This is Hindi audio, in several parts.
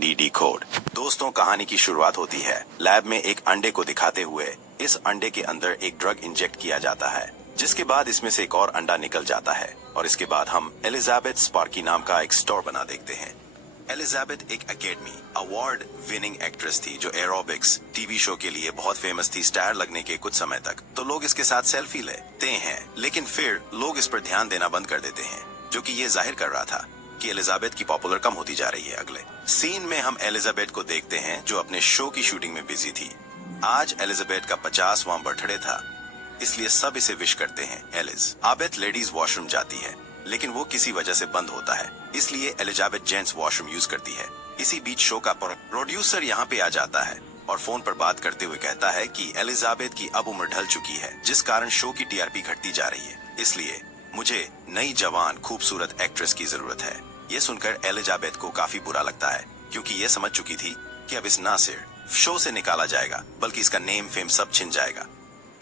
D decode. दोस्तों, कहानी की शुरुआत होती है लैब में एक अंडे को दिखाते हुए। इस अंडे के अंदर एक ड्रग इंजेक्ट किया जाता है, जिसके बाद इसमें से एक और अंडा निकल जाता है और इसके बाद हम एलिजाबेथ स्पार्की नाम का एक स्टोर बना देखते हैं। एलिजाबेथ एक एकेडमी अवार्ड विनिंग एक्ट्रेस थी जो एरोबिक्स टीवी शो के लिए बहुत फेमस थी। स्टार लगने के कुछ समय तक तो लोग इसके साथ सेल्फी लेते हैं, लेकिन फिर लोग इस पर ध्यान देना बंद कर देते हैं, जो कि ये जाहिर कर रहा था कि एलिजाबेथ की पॉपुलर कम होती जा रही है। अगले सीन में हम एलिजाबेथ को देखते हैं जो अपने शो की शूटिंग में बिजी थी। आज एलिजाबेथ का 50वां बर्थडे था, इसलिए सब इसे विश करते हैं। एलिजाबेथ लेडीज वॉशरूम जाती है, लेकिन वो किसी वजह से बंद होता है, इसलिए एलिजाबेथ जेंट्स वॉशरूम यूज करती है। इसी बीच शो का प्रोड्यूसर यहाँ पे आ जाता है और फोन पर बात करते हुए कहता है कि एलिजाबेथ की अब उम्र ढल चुकी है, जिस कारण शो की टीआरपी घटती जा रही है, इसलिए मुझे नई जवान खूबसूरत एक्ट्रेस की जरूरत है। ये सुनकर एलिजाबेथ को काफी बुरा लगता है, क्योंकि ये समझ चुकी थी कि अब इस ना सिर्फ शो से निकाला जाएगा बल्कि इसका नेम फेम सब छिन जाएगा।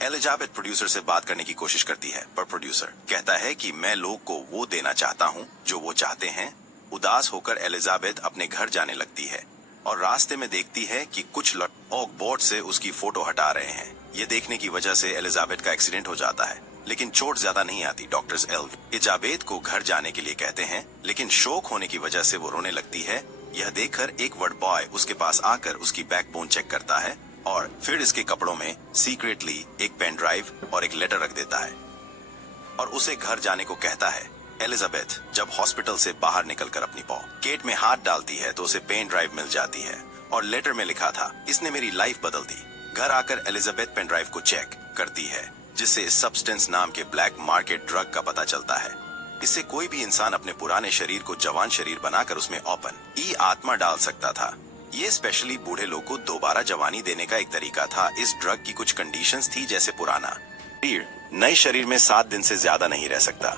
एलिजाबेथ प्रोड्यूसर से बात करने की कोशिश करती है, पर प्रोड्यूसर कहता है कि मैं लोग को वो देना चाहता हूँ जो वो चाहते हैं। उदास होकर एलिजाबेथ अपने घर जाने लगती है और रास्ते में देखती है कि कुछ लोग बोर्ड से उसकी फोटो हटा रहे हैं। ये देखने की वजह से एलिजाबेथ का एक्सीडेंट हो जाता है, लेकिन चोट ज्यादा नहीं आती। डॉक्टर्स एलिजाबेथ को घर जाने के लिए कहते हैं, लेकिन शोक होने की वजह से वो रोने लगती है। यह देखकर एक वर्ड बॉय उसके पास आकर उसकी बैकबोन चेक करता है और फिर इसके कपड़ों में सीक्रेटली एक पेन ड्राइव और एक लेटर रख देता है और उसे घर जाने को कहता है। एलिजाबेथ जब हॉस्पिटल से बाहर निकलकर अपनी पॉकेट में हाथ डालती है तो उसे पेन ड्राइव मिल जाती है और लेटर में लिखा था, इसने मेरी लाइफ बदल दी। घर आकर एलिजाबेथ पेन ड्राइव को चेक करती है, जिससे सब्सटेंस नाम के ब्लैक मार्केट ड्रग का पता चलता है। इससे कोई भी इंसान अपने पुराने शरीर को जवान शरीर बनाकर उसमें ओपन आत्मा डाल सकता था। ये स्पेशली बूढ़े लोग को दोबारा जवानी देने का एक तरीका था। इस ड्रग की कुछ कंडीशंस थी, जैसे पुराना शरीर नए शरीर में 7 दिन से ज्यादा नहीं रह सकता,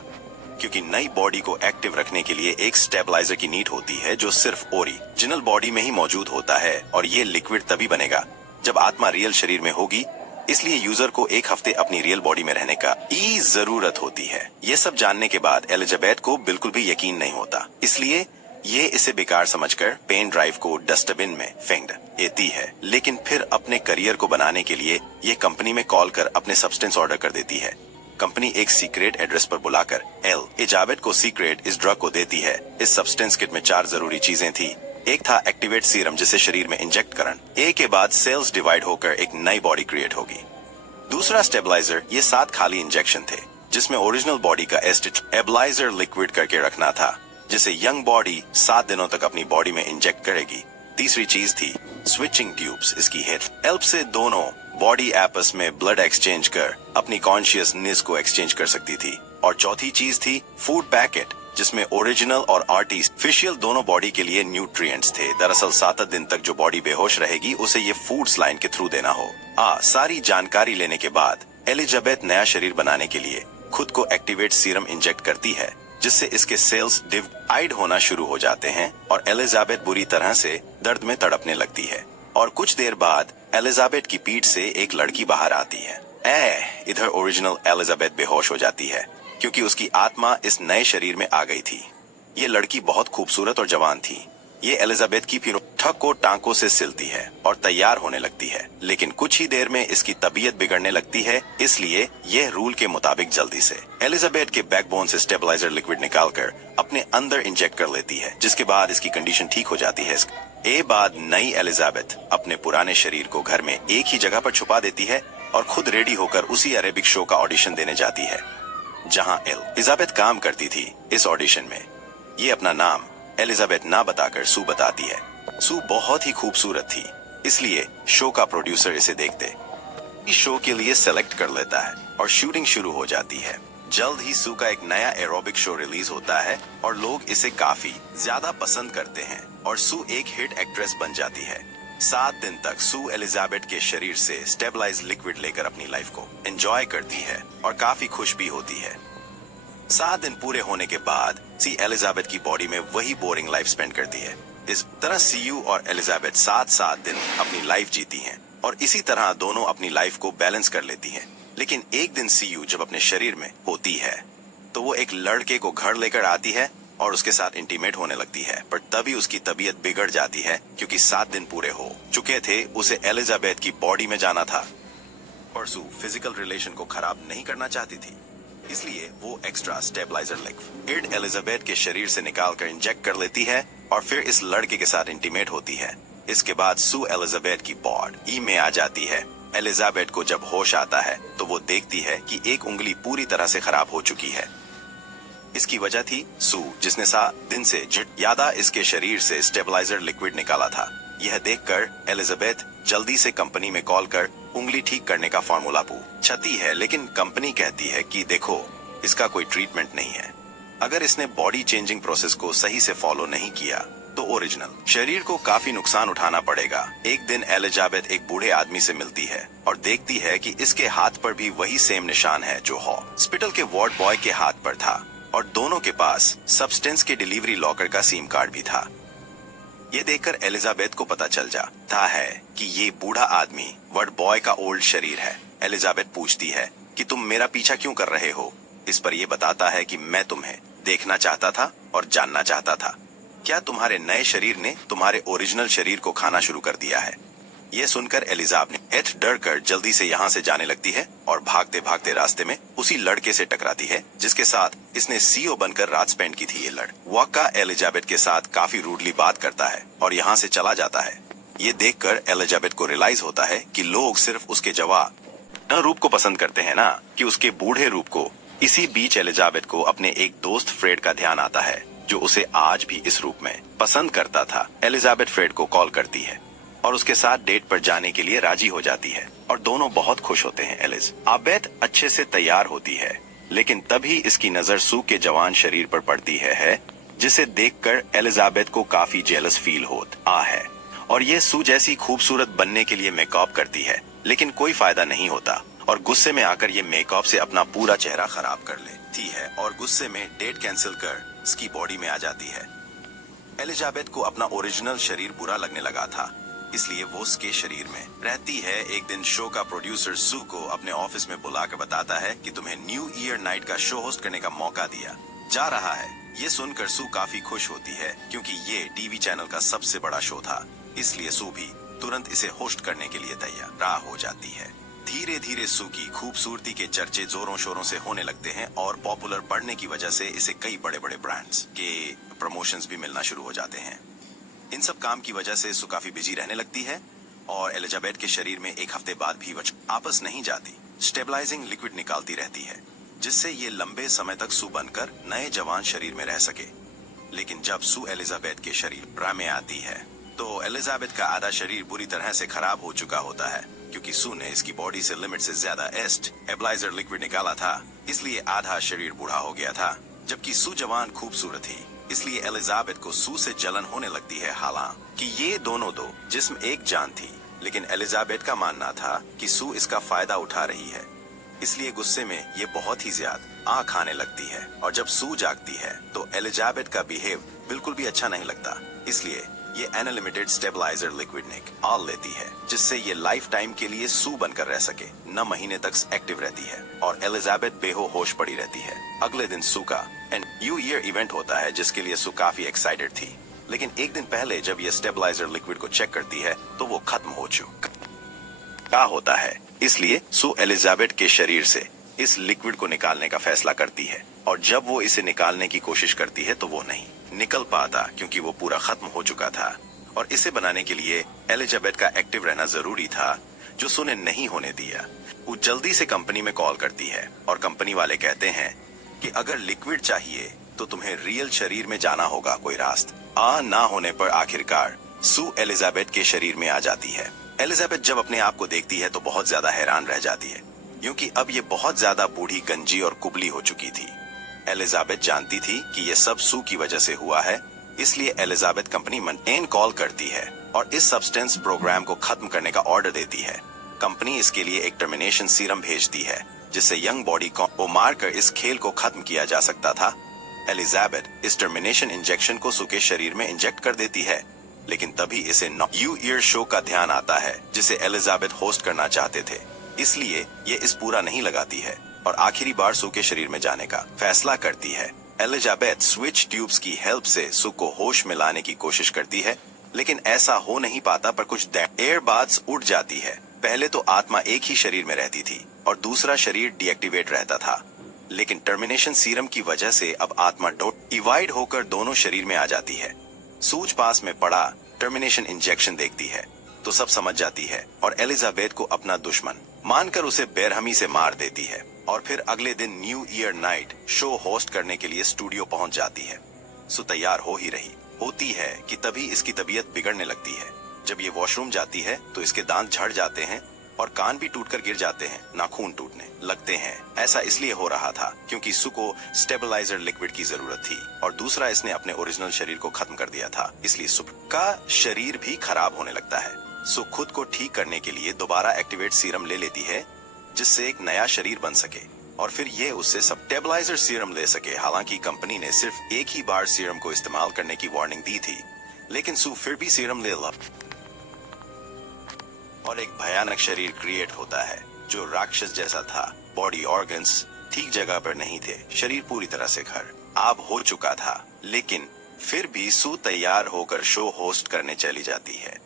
क्योंकि नई बॉडी को एक्टिव रखने के लिए एक स्टेबलाइजर की नीड होती है जो सिर्फ ओरिजिनल बॉडी में ही मौजूद होता है, और ये लिक्विड तभी बनेगा जब आत्मा रियल शरीर में होगी। इसलिए यूजर को 1 हफ्ते अपनी रियल बॉडी में रहने का जरूरत होती है। ये सब जानने के बाद एलिजाबेथ को बिल्कुल भी यकीन नहीं होता, इसलिए ये इसे बेकार समझकर पेन ड्राइव को डस्टबिन में फेंक देती है। लेकिन फिर अपने करियर को बनाने के लिए ये कंपनी में कॉल कर अपने सब्सटेंस ऑर्डर कर देती है। कंपनी एक सीक्रेट एड्रेस पर बुलाकर एलिजाबेथ को सीक्रेट इस ड्रग को देती है। इस सब्सटेंस किट में 4 जरूरी चीजें थी। एक था एक्टिवेट सीरम, जिसे शरीर में इंजेक्ट करन ए के बाद सेल्स डिवाइड होकर एक नई बॉडी क्रिएट होगी। दूसरा स्टेबलाइजर, ये 7 खाली इंजेक्शन थे, जिसमें ओरिजिनल बॉडी का स्टेबलाइजर लिक्विड करके रखना था, जिसे यंग बॉडी 7 दिनों तक अपनी बॉडी में इंजेक्ट करेगी। तीसरी चीज थी स्विचिंग ट्यूब्स। इसकी हेल्प से दोनों बॉडी आपस में ब्लड एक्सचेंज कर अपनी कॉन्शियसनेस को एक्सचेंज कर सकती थी। और चौथी चीज थी फूड पैकेट, जिसमें ओरिजिनल और आर्टिफिशियल दोनों बॉडी के लिए न्यूट्रिएंट्स थे। दरअसल 7 दिन तक जो बॉडी बेहोश रहेगी उसे ये फूड्स लाइन के थ्रू देना हो। सारी जानकारी लेने के बाद एलिजाबेथ नया शरीर बनाने के लिए खुद को एक्टिवेट सीरम इंजेक्ट करती है, जिससे इसके सेल्स डिवाइड होना शुरू हो जाते हैं और एलिजाबेथ बुरी तरह से दर्द में तड़पने लगती है। और कुछ देर बाद एलिजाबेथ की पीठ से एक लड़की बाहर आती है। इधर ओरिजिनल एलिजाबेथ बेहोश हो जाती है, क्योंकि उसकी आत्मा इस नए शरीर में आ गई थी। ये लड़की बहुत खूबसूरत और जवान थी। ये एलिजाबेथ की फिर ठग को टांकों से सिलती है और तैयार होने लगती है, लेकिन कुछ ही देर में इसकी तबीयत बिगड़ने लगती है, इसलिए यह रूल के मुताबिक जल्दी से एलिजाबेथ के बैकबोन से स्टेबलाइजर लिक्विड निकालकर अपने अंदर इंजेक्ट कर लेती है, जिसके बाद इसकी कंडीशन ठीक हो जाती है। बाद नई एलिजाबेथ अपने पुराने शरीर को घर में एक ही जगह पर छुपा देती है और खुद रेडी होकर उसी अरेबिक शो का ऑडिशन देने जाती है जहां एलिजाबेथ काम करती थी। इस ऑडिशन में ये अपना नाम एलिजाबेथ ना बताकर सू बताती है। सू बहुत ही खूबसूरत थी, इसलिए शो का प्रोड्यूसर इसे देखते इस शो के लिए सेलेक्ट कर लेता है और शूटिंग शुरू हो जाती है। जल्द ही सू का एक नया एरोबिक शो रिलीज होता है और लोग इसे काफी ज्यादा पसंद करते हैं और सू एक हिट एक्ट्रेस बन जाती है। 7 दिन तक सू एलिजाबेथ के शरीर से स्टेबलाइज लिक्विड लेकर अपनी लाइफ को एंजॉय करती है और काफी खुश भी होती है। 7 दिन पूरे होने के बाद सी एलिजाबेथ की बॉडी में वही बोरिंग लाइफ स्पेंड करती है। इस तरह सीयू और एलिजाबेथ 7-7 दिन अपनी लाइफ जीती हैं और इसी तरह दोनों अपनी लाइफ को बैलेंस कर लेती हैं। लेकिन एक दिन सीयू जब अपने शरीर में होती है तो वो एक लड़के को घर लेकर आती है और उसके साथ इंटीमेट होने लगती है, पर तभी उसकी तबीयत बिगड़ जाती है क्योंकि 7 दिन पूरे हो चुके थे, उसे एलिजाबेथ की बॉडी में जाना था। पर सू फिजिकल रिलेशन को खराब नहीं करना चाहती थी, इसलिए वो एक्स्ट्रा स्टेबलाइजर लिक्विड एलिजाबेथ के शरीर से निकालकर इंजेक्ट कर लेती है और फिर इस लड़के के साथ इंटीमेट होती है। इसके बाद सू एलिजाबेथ की बॉडी में आ जाती है। एलिजाबेथ को जब होश आता है तो वो देखती है कि एक उंगली पूरी तरह से खराब हो चुकी है। इसकी वजह थी सू, जिसने 7 दिन से ज्यादा इसके शरीर से स्टेबलाइजर लिक्विड निकाला था। यह देखकर एलिजाबेथ जल्दी से कंपनी में कॉल कर उंगली ठीक करने का फॉर्मूला पूछती है, लेकिन कंपनी कहती है कि देखो, इसका कोई ट्रीटमेंट नहीं है। अगर इसने बॉडी चेंजिंग प्रोसेस को सही से फॉलो नहीं किया तो ओरिजिनल शरीर को काफी नुकसान उठाना पड़ेगा। एक दिन एलिजाबेथ एक बूढ़े आदमी से मिलती है और देखती है कि इसके हाथ पर भी वही सेम निशान है जो हॉस्पिटल के वार्ड बॉय के हाथ पर था, और दोनों के पास सब्सटेंस के डिलीवरी लॉकर का सिम कार्ड भी था। ये देखकर एलिजाबेथ को पता चल जाता है कि ये बूढ़ा आदमी वार्ड बॉय का ओल्ड शरीर है। एलिजाबेथ पूछती है कि तुम मेरा पीछा क्यों कर रहे हो। इस पर यह बताता है कि मैं तुम्हें देखना चाहता था और जानना चाहता था। क्या तुम्हारे नए शरीर ने तुम्हारे ओरिजिनल शरीर को खाना शुरू कर दिया है। यह सुनकर एलिजाबेथ डर कर जल्दी से यहाँ से जाने लगती है और भागते भागते रास्ते में उसी लड़के से टकराती है जिसके साथ इसने सीईओ बनकर रात स्पेंड की थी। ये लड़का एलिजाबेथ के साथ काफी रूडली बात करता है और यहाँ से चला जाता है। ये देखकर एलिजाबेथ को रियलाइज होता है कि लोग सिर्फ उसके जवान रूप को पसंद करते हैं ना कि उसके बूढ़े रूप को। इसी बीच एलिजाबेथ को अपने एक दोस्त फ्रेड का ध्यान आता है जो उसे आज भी इस रूप में पसंद करता था। एलिजाबेथ फ्रेड को कॉल करती है और उसके साथ डेट पर जाने के लिए राजी हो जाती है और दोनों बहुत खुश होते हैं। एलिजाबेथ अच्छे से तैयार होती है, लेकिन तभी इसकी नजर सू के जवान शरीर पर पड़ती है जिसे देखकर एलिजाबेथ को काफी जेलस फील होता है और ये सू जैसी खूबसूरत बनने के लिए मेकअप करती है, लेकिन कोई फायदा नहीं होता और गुस्से में आकर ये मेकअप से अपना पूरा चेहरा खराब कर लेती है और गुस्से में डेट कैंसिल कर इसकी बॉडी में आ जाती है। एलिजाबेथ को अपना ओरिजिनल शरीर बुरा लगने लगा था, इसलिए वो उसके शरीर में रहती है। एक दिन शो का प्रोड्यूसर सू को अपने ऑफिस में बुलाकर बताता है कि तुम्हें न्यू ईयर नाइट का शो होस्ट करने का मौका दिया जा रहा है। ये सुनकर सू काफी खुश होती है क्योंकि ये टीवी चैनल का सबसे बड़ा शो था, इसलिए सू भी तुरंत इसे होस्ट करने के लिए तैयार हो जाती है। धीरे धीरे सू की खूबसूरती के चर्चे जोरों शोरों से होने लगते हैं और पॉपुलर बढ़ने की वजह से इसे कई बड़े बड़े ब्रांड्स के प्रमोशंस भी मिलना शुरू हो जाते हैं। इन सब काम की वजह से सू काफी बिजी रहने लगती है और एलिजाबेथ के शरीर में एक हफ्ते बाद भी वापस नहीं जाती। स्टेबलाइजिंग लिक्विड निकालती रहती है जिससे ये लंबे समय तक सू बनकर नए जवान शरीर में रह सके। लेकिन जब सू एलिजाबेथ के शरीर में आती है तो एलिजाबेथ का आधा शरीर बुरी तरह से खराब हो चुका होता है क्योंकि सू ने इसकी बॉडी से लिमिट से ज्यादा स्टेबलाइजर लिक्विड निकाला था, इसलिए आधा शरीर बूढ़ा हो गया था। जबकि सू जवान खूबसूरत थी, इसलिए एलिजाबेथ को सू से जलन होने लगती है। हालांकि ये दोनों दो जिस्म एक जान थी, लेकिन एलिजाबेथ का मानना था कि सू इसका फायदा उठा रही है, इसलिए गुस्से में ये बहुत ही ज्यादा आंख आने लगती है। और जब सू जागती है तो एलिजाबेथ का बिहेव बिल्कुल भी अच्छा नहीं लगता, इसलिए ये अनलिमिटेड स्टेबलाइजर लिक्विड निकाल लेती है जिससे ये लाइफ टाइम के लिए सू बनकर रह सके। 9 महीने तक एक्टिव रहती है और एलिजाबेथ बेहोश पड़ी रहती है। अगले दिन सू का न्यू ईयर इवेंट होता है जिसके लिए सू काफी एक्साइटेड थी, लेकिन एक दिन पहले जब ये स्टेबलाइजर लिक्विड को चेक करती है तो वो खत्म हो चुका होता है। इसलिए सू एलिजाबेथ के शरीर से इस लिक्विड को निकालने का फैसला करती है और जब वो इसे निकालने की कोशिश करती है तो वो नहीं निकल पाता क्योंकि वो पूरा खत्म हो चुका था और इसे बनाने के लिए एलिजाबेथ का एक्टिव रहना जरूरी था जो सू ने नहीं होने दिया। वो जल्दी से कंपनी में कॉल करती है और कंपनी वाले कहते हैं कि अगर लिक्विड चाहिए तो तुम्हें रियल शरीर में जाना होगा। कोई रास्ता ना होने पर आखिरकार सू एलिजाबेथ के शरीर में आ जाती है। एलिजाबेथ जब अपने आप को देखती है तो बहुत ज्यादा हैरान रह जाती है क्योंकि अब ये बहुत ज्यादा बूढ़ी, गंजी और कुबली हो चुकी थी। एलिजाबेथ जानती थी कि ये सब सू की वजह से हुआ है, इसलिए एलिजाबेथ कंपनी मेन कॉल करती है और इस सब्सटेंस प्रोग्राम को खत्म करने का ऑर्डर देती है। कंपनी इसके लिए एक टर्मिनेशन सीरम भेजती है जिससे यंग बॉडी को मारकर इस खेल को खत्म किया जा सकता था। एलिजाबेथ इस टर्मिनेशन इंजेक्शन को सू के शरीर में इंजेक्ट कर देती है, लेकिन तभी इसे न्यू ईयर शो का ध्यान आता है जिसे एलिजाबेथ होस्ट करना चाहते थे, इसलिए ये इस पूरा नहीं लगाती है और आखिरी बार सू के शरीर में जाने का फैसला करती है। एलिजाबेथ स्विच ट्यूब्स की हेल्प से सू को होश में लाने की कोशिश करती है, लेकिन ऐसा हो नहीं पाता। पर कुछ देर बाद उठ जाती है। पहले तो आत्मा एक ही शरीर में रहती थी और दूसरा शरीर डीएक्टिवेट रहता था, लेकिन टर्मिनेशन सीरम की वजह से अब आत्मा डिवाइड होकर दोनों शरीर में आ जाती है। सूज पास में पड़ा टर्मिनेशन इंजेक्शन देखती है तो सब समझ जाती है और एलिजाबेथ को अपना दुश्मन मानकर उसे बेरहमी से मार देती है। और फिर अगले दिन new year night show host करने के लिए स्टूडियो पहुंच जाती है। सो तैयार हो ही रही होती है कि तभी इसकी तबीयत बिगड़ने लगती है। जब ये वॉशरूम जाती है तो इसके दांत झड़ जाते हैं और कान भी टूटकर गिर जाते हैं, नाखून टूटने लगते हैं। ऐसा इसलिए हो रहा था क्योंकि सू को स्टेबलाइजर लिक्विड की जरूरत थी और दूसरा इसने अपने ओरिजिनल शरीर को खत्म कर दिया था, इसलिए सू का शरीर भी खराब होने लगता है। सू खुद को ठीक करने के लिए दोबारा एक्टिवेट सीरम ले लेती है जिससे एक नया शरीर बन सके और फिर ये उससे स्टेबलाइजर सीरम ले सके। हालांकि कंपनी ने सिर्फ एक ही बार सीरम को इस्तेमाल करने की वार्निंग दी थी, लेकिन सू फिर भी सीरम ले ला और एक भयानक शरीर क्रिएट होता है जो राक्षस जैसा था। बॉडी ऑर्गन्स ठीक जगह पर नहीं थे, शरीर पूरी तरह से खराब हो चुका था, लेकिन फिर भी सू तैयार होकर शो होस्ट करने चली जाती है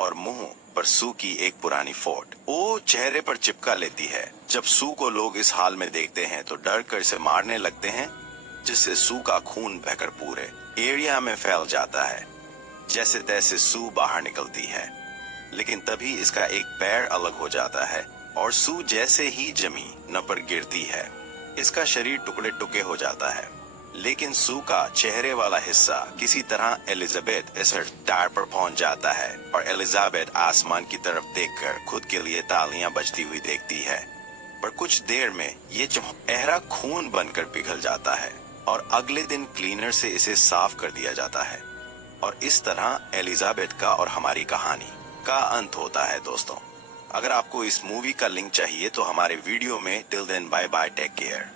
और मुंह पर सू की एक पुरानी फोटो वो चेहरे पर चिपका लेती है। जब सू को लोग इस हाल में देखते हैं तो डर कर इसे मारने लगते हैं, जिससे सू का खून बहकर पूरे एरिया में फैल जाता है। जैसे तैसे सू बाहर निकलती है, लेकिन तभी इसका एक पैर अलग हो जाता है और सू जैसे ही जमीन पर गिरती है इसका शरीर टुकड़े टुकड़े हो जाता है। लेकिन सू का चेहरे वाला हिस्सा किसी तरह एलिजाबेथ इस टायर पर पहुंच जाता है और एलिजाबेथ आसमान की तरफ देखकर खुद के लिए तालियां बजती हुई देखती है। पर कुछ देर में ये चमहरा खून बनकर पिघल जाता है और अगले दिन क्लीनर से इसे साफ कर दिया जाता है और इस तरह एलिजाबेथ का और हमारी कहानी का अंत होता है। दोस्तों, अगर आपको इस मूवी का लिंक चाहिए तो हमारे वीडियो में till then bye bye, take care.